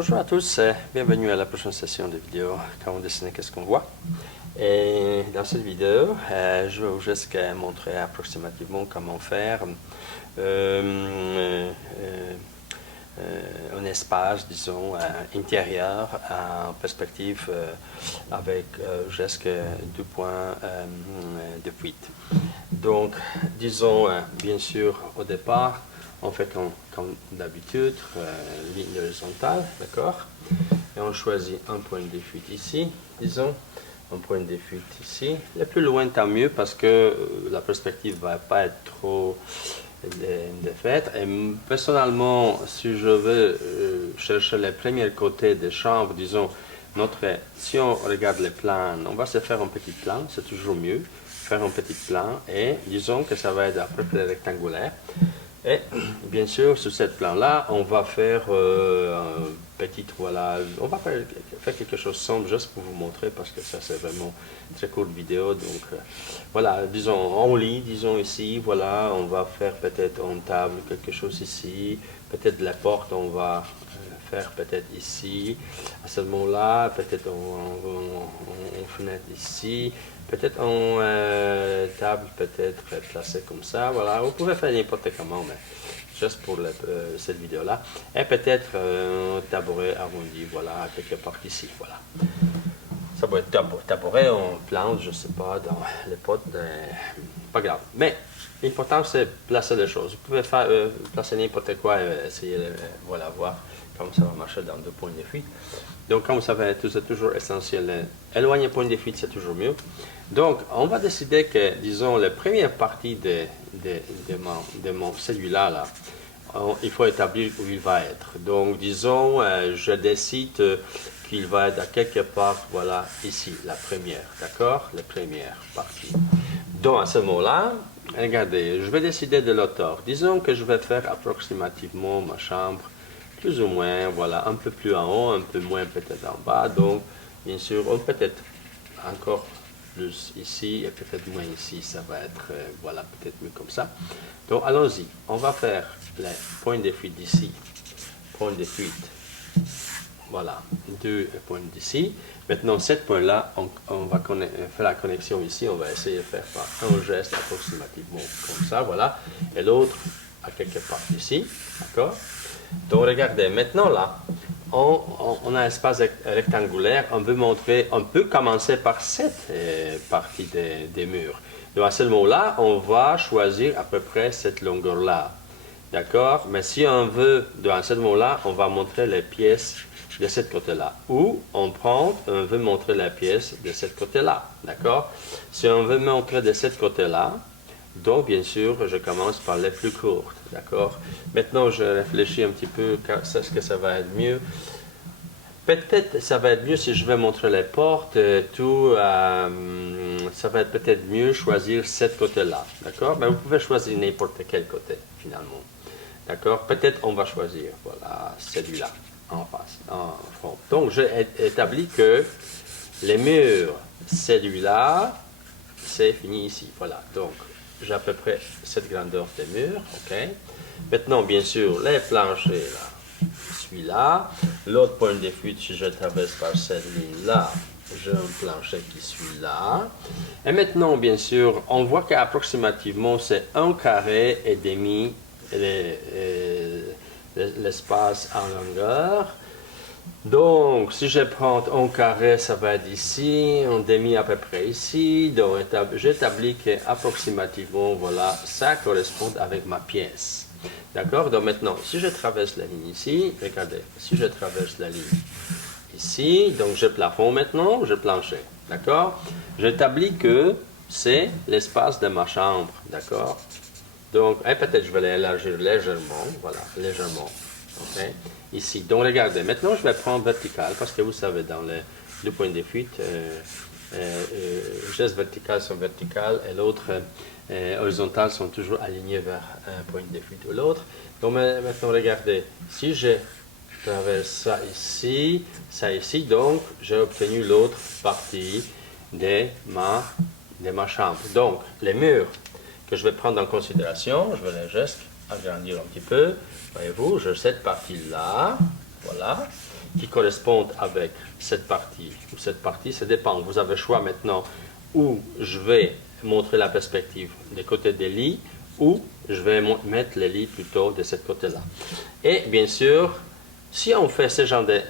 Bonjour à tous, bienvenue à la prochaine session de vidéo Quand on dessine, qu'est-ce qu'on voit. Et dans cette vidéo, je vais vous juste montrer approximativement comment faire un espace, disons, intérieur en perspective avec jusqu'à 2 points de fuite. Donc, disons, bien sûr, au départ, on fait comme d'habitude, ligne horizontale, d'accord? Et on choisit un point de fuite ici, disons, un point de fuite ici. Le plus loin, tant mieux, parce que la perspective ne va pas être trop défaite. Et personnellement, si je veux chercher les premiers côtés des chambres, disons, si on regarde les plans, on va se faire un petit plan, c'est toujours mieux, faire un petit plan, et disons que ça va être à peu près rectangulaire. Et bien sûr, sur ce plan-là, on va faire un petit, voilà, on va faire quelque chose de simple juste pour vous montrer parce que ça c'est vraiment une très courte vidéo. Donc voilà, disons on lit, disons ici, voilà, on va faire peut-être en table quelque chose ici, peut-être la porte on va faire peut-être ici, à ce moment-là, peut-être en fenêtre ici, peut-être en table, peut-être placée comme ça, voilà, vous pouvez faire n'importe comment, mais juste pour cette vidéo-là, et peut-être un tabouret arrondi, voilà, quelque part ici, voilà. Ça peut être tabouret, on plante, je sais pas, dans les potes, pas grave, mais l'important c'est placer les choses, vous pouvez faire, placer n'importe quoi, essayer de, voilà, voir comment ça va marcher dans 2 points de fuite. Donc, comme vous savez, c'est toujours essentiel. Éloigner le point de fuite, c'est toujours mieux. Donc, on va décider que, disons, la première partie de mon cellulaire, là, il faut établir où il va être. Donc, disons, je décide qu'il va être à quelque part, voilà, ici, la première, d'accord? La première partie. Donc, à ce moment-là, regardez, je vais décider de l'auteur. Disons que je vais faire approximativement ma chambre plus ou moins, voilà, un peu plus en haut, un peu moins peut-être en bas. Donc, bien sûr, on peut-être encore plus ici et peut-être moins ici. Ça va être, voilà, peut-être mieux comme ça. Donc, allons-y. On va faire les points de fuite d'ici. Point de fuite. Voilà, 2 points d'ici. Maintenant, 7 points-là, on va faire la connexion ici. On va essayer de faire par un geste approximativement comme ça, voilà. Et l'autre à quelque part ici, d'accord? Donc, regardez, maintenant là, on a un espace rectangulaire, on veut montrer, on peut commencer par cette partie des murs. Donc, à ce moment-là, on va choisir à peu près cette longueur-là. D'accord? Mais si on veut, dans ce moment-là, on va montrer les pièces de ce côté-là. Ou on veut montrer la pièce de ce côté-là. D'accord? Si on veut montrer de ce côté-là, donc, bien sûr, je commence par les plus courtes, d'accord? Maintenant, je réfléchis un petit peu, est-ce que ça va être mieux? Peut-être ça va être mieux si je vais montrer les portes, tout, ça va être peut-être mieux choisir ce côté-là, d'accord? Mais vous pouvez choisir n'importe quel côté, finalement, d'accord? Peut-être on va choisir, voilà, celui-là, en face, en front. Donc, j'ai établi que les murs, celui-là, c'est fini ici, voilà, donc, j'ai à peu près cette grandeur des murs, ok. Maintenant, bien sûr, les planchers, là, celui-là. L'autre point de fuite, si je traverse par cette ligne-là, j'ai un plancher qui suit là. Et maintenant, bien sûr, on voit qu'approximativement, c'est 1,5 carré l'espace en longueur. Donc, si je prends un carré, ça va être ici, un demi à peu près ici. Donc, j'établis qu'approximativement, voilà, ça correspond avec ma pièce. D'accord? Donc, maintenant, si je traverse la ligne ici, regardez, si je traverse la ligne ici, donc je plafond maintenant, je plancher. D'accord? J'établis que c'est l'espace de ma chambre. D'accord? Donc, peut-être je vais l'élargir légèrement, voilà, légèrement. Okay. Ici. Donc, regardez, maintenant je vais prendre vertical parce que vous savez, dans les 2 points de fuite, gestes verticales sont verticales et l'autre horizontales sont toujours alignés vers un point de fuite ou l'autre. Donc, maintenant, regardez, si je traverse ça ici, donc j'ai obtenu l'autre partie de ma chambre. Donc, les murs que je vais prendre en considération, je vais les juste agrandir un petit peu. Voyez-vous, j'ai cette partie-là, voilà. qui correspondent avec cette partie ou cette partie, ça dépend. Vous avez le choix maintenant où je vais montrer la perspective des côtés des lits ou je vais mettre les lits plutôt de ce côté-là. Et bien sûr, si on fait ce genre de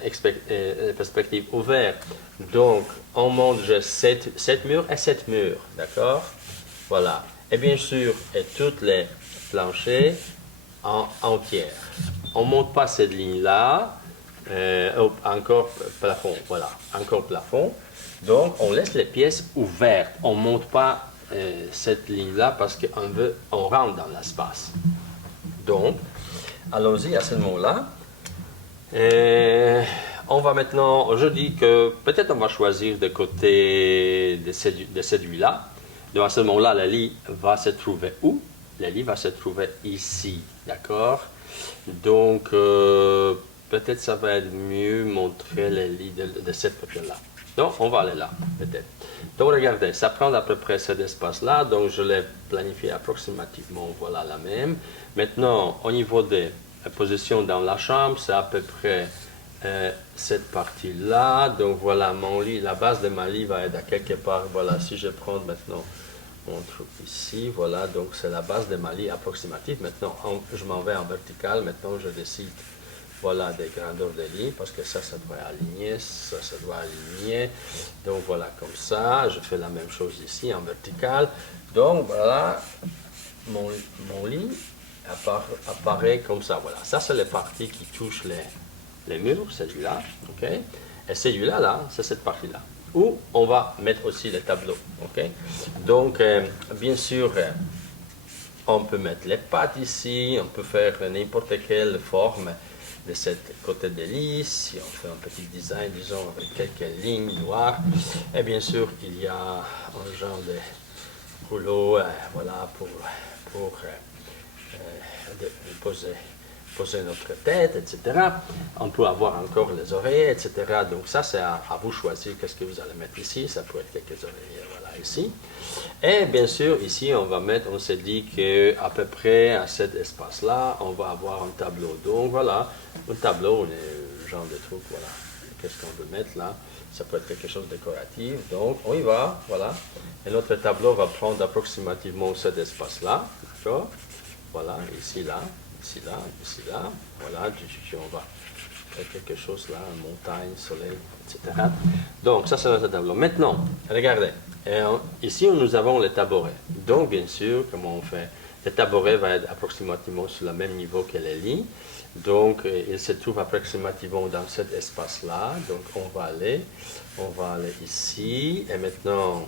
perspective ouverte, donc on monte 7 murs et 7 murs, d'accord? Voilà. Et bien sûr, et toutes les planchers en entière. On ne monte pas cette ligne-là, encore plafond, voilà, encore plafond. Donc, on laisse les pièces ouvertes. On ne monte pas cette ligne-là parce qu'on rentre dans l'espace. Donc, allons-y à ce moment-là. On va maintenant, je dis que peut-être on va choisir de côté de celui-là. Donc à ce moment-là, le lit va se trouver où? Le lit va se trouver ici, d'accord? Donc peut-être ça va être mieux montrer le lit de cette côté-là. Donc on va aller là, peut-être. Donc regardez, ça prend à peu près cet espace-là, donc je l'ai planifié approximativement, voilà la même. Maintenant, au niveau des positions dans la chambre, c'est à peu près cette partie-là. Donc voilà, mon lit, la base de ma lit va être à quelque part, voilà, si je prends maintenant mon truc ici, voilà, donc c'est la base de ma lit approximative. Maintenant, je m'en vais en vertical, maintenant je décide, voilà, des grandeurs de lit, parce que ça doit aligner, ça doit aligner. Donc voilà, comme ça, je fais la même chose ici en vertical. Donc voilà, mon lit apparaît comme ça, voilà. Ça, c'est les parties qui touchent les murs, celui-là, ok? Et celui-là, là, c'est cette partie-là, où on va mettre aussi les tableaux, ok? Donc, bien sûr, on peut mettre les pattes ici, on peut faire n'importe quelle forme de ce côté de lit, si on fait un petit design, disons, avec quelques lignes noires. Et bien sûr, il y a un genre de rouleau, voilà, pour poser notre tête, etc. On peut avoir encore les oreilles, etc. Donc ça, c'est à vous choisir qu'est-ce que vous allez mettre ici. Ça peut être quelques oreilles, voilà, ici. Et bien sûr, ici, on s'est dit qu'à peu près à cet espace-là, on va avoir un tableau. Donc voilà, un tableau, un genre de truc, voilà. Qu'est-ce qu'on veut mettre là? Ça peut être quelque chose de décoratif. Donc, on y va, voilà. Et notre tableau va prendre approximativement cet espace-là, d'accord? Voilà, ici, là, ici, là, ici, là. Voilà, on va faire quelque chose là, montagne, soleil, etc. Donc, ça, c'est notre tableau. Maintenant, regardez. Ici, nous avons les tabourets. Donc, bien sûr, comment on fait? Le tabouret va être approximativement sur le même niveau que les lits. Donc, il se trouve approximativement dans cet espace-là. Donc, on va aller ici. Et maintenant,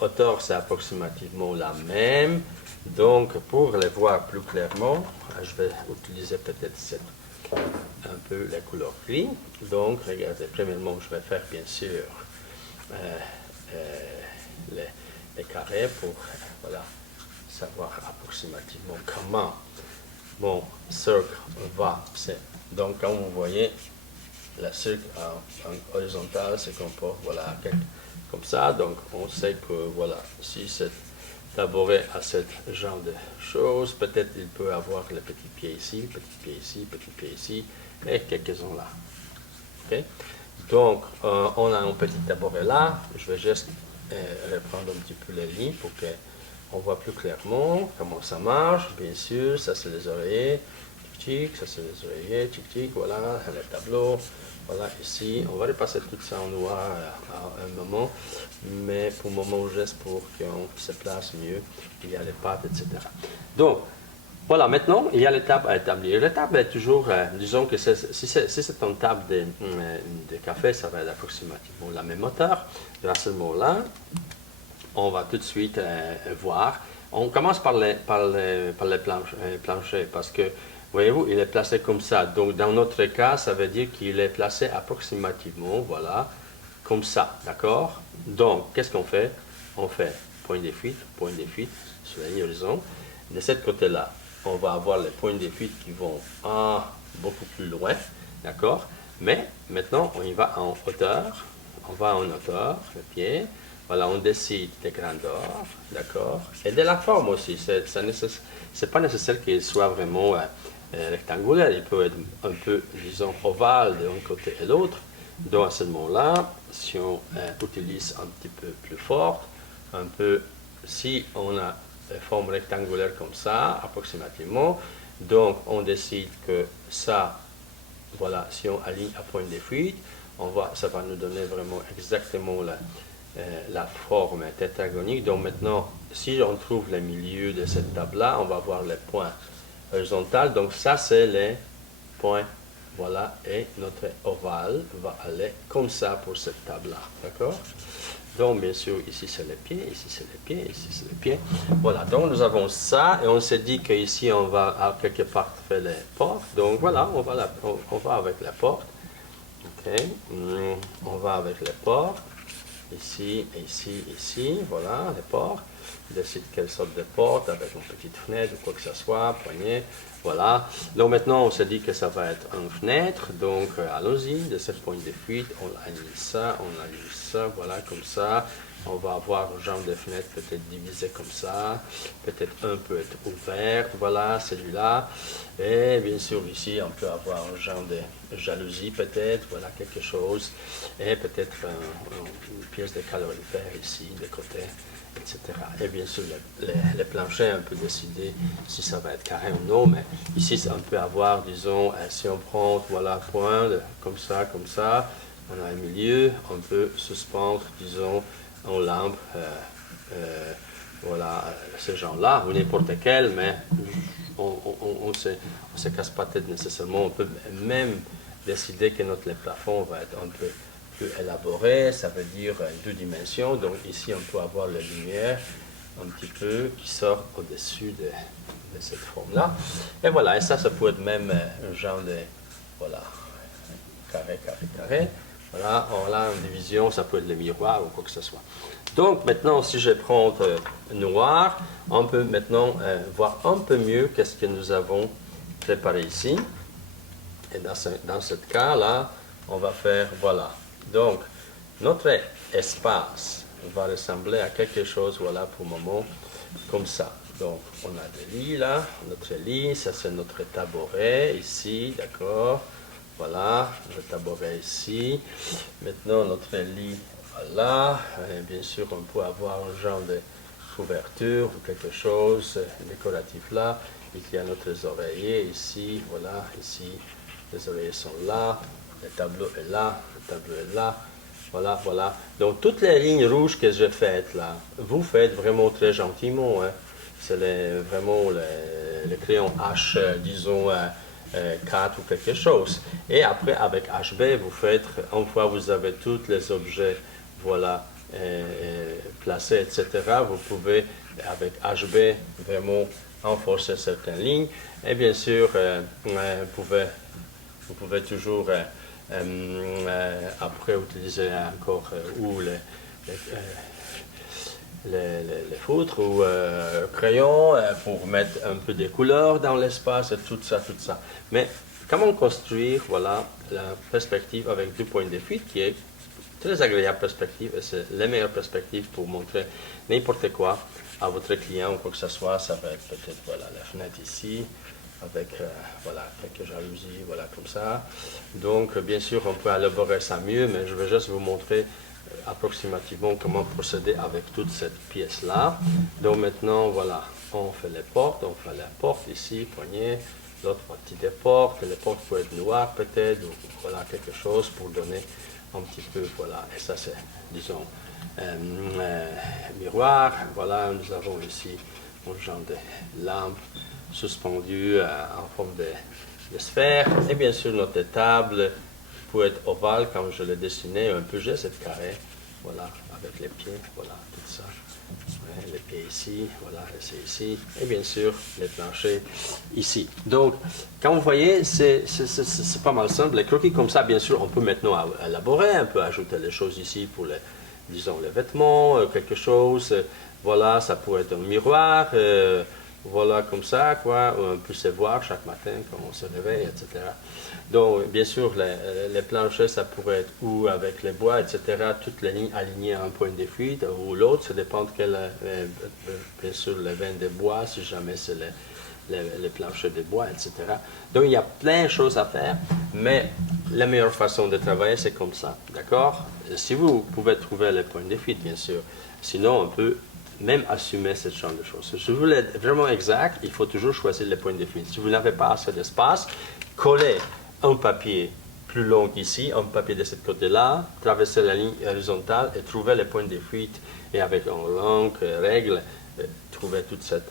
hauteur, c'est approximativement la même. Donc, pour les voir plus clairement, je vais utiliser peut-être un peu la couleur gris. Donc, regardez, premièrement, je vais faire bien sûr les carrés pour voilà, savoir approximativement comment mon cercle va. Donc, quand vous voyez le cercle en horizontal se comporte voilà, comme ça. Donc, on sait que voilà, si c'est tabouret à ce genre de choses, peut-être il peut avoir le petit pied ici, petit pied ici, petit pied ici, et quelques-uns là. Okay? Donc, on a un petit tabouret là. Je vais juste reprendre un petit peu les lignes pour qu'on voit plus clairement comment ça marche. Bien sûr, ça c'est les oreillers, tic-tic, ça c'est les oreillers, tic-tic, voilà, le tableau. Voilà, ici, on va repasser tout ça en noir à un moment, mais pour le moment, juste pour qu'on se place mieux, il y a les pattes, etc. Donc, voilà, maintenant, il y a l'étape à établir. L'étape est toujours, disons que si c'est une table de café, ça va être approximativement la même hauteur. À ce moment-là, on va tout de suite voir. On commence par les planchers, parce que voyez-vous, il est placé comme ça. Donc, dans notre cas, ça veut dire qu'il est placé approximativement, voilà, comme ça, d'accord? Donc, qu'est-ce qu'on fait? On fait point de fuite sur la ligne horizon. De ce côté-là, on va avoir les points de fuite qui vont beaucoup plus loin, d'accord? Mais maintenant, on y va en hauteur. On va en hauteur, le pied. Voilà, on décide des grandeurs, d'accord? Et de la forme aussi. C'est pas nécessaire qu'il soit vraiment rectangulaire, il peut être un peu, disons, ovale d'un côté et l'autre. Donc à ce moment-là, si on utilise un petit peu plus fort, un peu, si on a une forme rectangulaire comme ça, approximativement, donc on décide que ça, voilà, si on aligne à point de fuite, ça va nous donner vraiment exactement la forme tétragonique. Donc maintenant, si on trouve le milieu de cette table-là, on va voir les points horizontaux. Donc ça, c'est les points. Voilà, et notre ovale va aller comme ça pour cette table-là. D'accord? Donc, bien sûr, ici c'est les pieds, ici c'est les pieds, ici c'est les pieds. Voilà, donc nous avons ça, et on s'est dit qu'ici on va à quelque part faire les portes. Donc voilà, on va avec la porte. Ok, on va avec les portes. Ici, ici, ici, voilà, les portes. Décide quelle sorte de porte, avec une petite fenêtre ou quoi que ce soit, poignée, voilà. Donc maintenant, on s'est dit que ça va être une fenêtre, donc allons-y, de ce point de fuite, on aligne ça, voilà, comme ça. On va avoir un genre de fenêtre peut-être divisé comme ça, peut-être un peut être ouverte, voilà, celui-là. Et bien sûr, ici, on peut avoir un genre de jalousie peut-être, voilà, quelque chose. Et peut-être une pièce de calorifère ici, de côté, etc. Et bien sûr, les planchers, on peut décider si ça va être carré ou non, mais ici, on peut avoir, disons, si on prend, voilà, point, comme ça, on a un milieu, on peut suspendre, disons, en lampe, voilà, ce genre-là, ou n'importe quel, mais on se casse pas tête nécessairement. On peut même décider que notre plafond va être un peu plus élaboré, ça veut dire deux dimensions. Donc ici, on peut avoir la lumière un petit peu qui sort au-dessus de cette forme-là. Et voilà, et ça peut être même un genre de, voilà, carré, carré, carré. Voilà, on a une division, ça peut être le miroir ou quoi que ce soit. Donc maintenant, si je prends noir, on peut maintenant voir un peu mieux qu'est-ce que nous avons préparé ici. Et dans ce cas-là, on va faire, voilà. Donc, notre espace va ressembler à quelque chose, voilà, pour le moment, comme ça. Donc, on a des lits là, notre lit, ça c'est notre tabouret ici, d'accord? Voilà, le tabouret ici. Maintenant, notre lit, voilà. Et bien sûr, on peut avoir un genre de couverture ou quelque chose décoratif là. Il y a notre oreiller ici, voilà, ici. Les oreillers sont là, le tableau est là, le tableau est là. Voilà, voilà. Donc, toutes les lignes rouges que j'ai faites là, vous faites vraiment très gentiment. Hein. C'est vraiment les crayons H, disons, 4 ou quelque chose. Et après, avec HB, vous faites, une fois vous avez tous les objets, voilà, placés, etc., vous pouvez, avec HB, vraiment renforcer certaines lignes. Et bien sûr, vous pouvez toujours après utiliser encore ou les feutres ou crayons pour mettre un peu de couleur dans l'espace et tout ça, tout ça. Mais comment construire, voilà, la perspective avec deux points de fuite qui est très agréable perspective et c'est la meilleure perspective pour montrer n'importe quoi à votre client ou quoi que ce soit. Ça va être peut-être, voilà, la fenêtre ici avec, voilà, quelques jalousies, voilà, comme ça. Donc, bien sûr, on peut élaborer ça mieux, mais je vais juste vous montrer approximativement comment procéder avec toute cette pièce-là. Donc maintenant, voilà, on fait les portes, on fait la porte ici, poignée, l'autre partie des portes, les portes peuvent être noires peut-être, ou voilà, quelque chose pour donner un petit peu, voilà, et ça c'est, disons, miroir, voilà, nous avons ici un genre de lampe suspendue en forme de sphère, et bien sûr notre table peut être ovale comme je l'ai dessiné, un peu j'ai cette carré, voilà, avec les pieds, voilà, tout ça. Ouais, les pieds ici, voilà, c'est ici, et bien sûr les planchers ici. Donc, quand vous voyez, c'est pas mal simple. Les croquis comme ça, bien sûr, on peut maintenant élaborer, on peut ajouter les choses ici pour les, disons, les vêtements, quelque chose. Voilà, ça pourrait être un miroir, voilà, comme ça, quoi. On peut se voir chaque matin quand on se réveille, etc. Donc, bien sûr, les planchers, ça pourrait être ou avec les bois, etc., toutes les lignes alignées à un point de fuite, ou l'autre, ça dépend de quel, bien sûr, les veines de bois, si jamais c'est les planchers de bois, etc. Donc il y a plein de choses à faire, mais la meilleure façon de travailler, c'est comme ça, d'accord? Si vous pouvez trouver les points de fuite, bien sûr, sinon on peut même assumer ce genre de choses. Si vous voulez être vraiment exact, il faut toujours choisir les points de fuite. Si vous n'avez pas assez d'espace, collez un papier plus long qu'ici, un papier de ce côté-là, traversez la ligne horizontale et trouvez les points de fuite, et avec une longue règle, trouver toute cette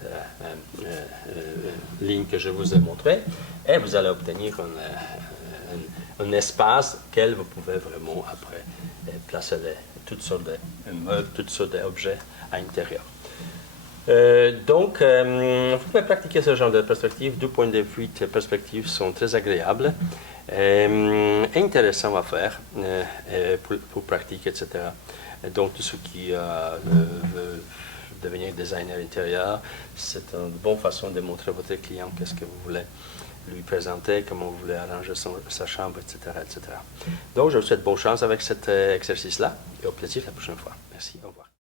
ligne que je vous ai montrée, et vous allez obtenir un espace auquel vous pouvez vraiment après placer toutes sortes de meubles, toutes sortes d'objets à l'intérieur. Donc, vous pouvez pratiquer ce genre de perspective. Du point de vue de perspectives sont très agréables et intéressants à faire pour pratiquer, etc. Donc, tous ceux qui veulent devenir designer intérieur, c'est une bonne façon de montrer à votre client qu'est-ce que vous voulez lui présenter, comment vous voulez arranger sa chambre, etc., etc. Donc, je vous souhaite bonne chance avec cet exercice-là et au plaisir la prochaine fois. Merci, au revoir.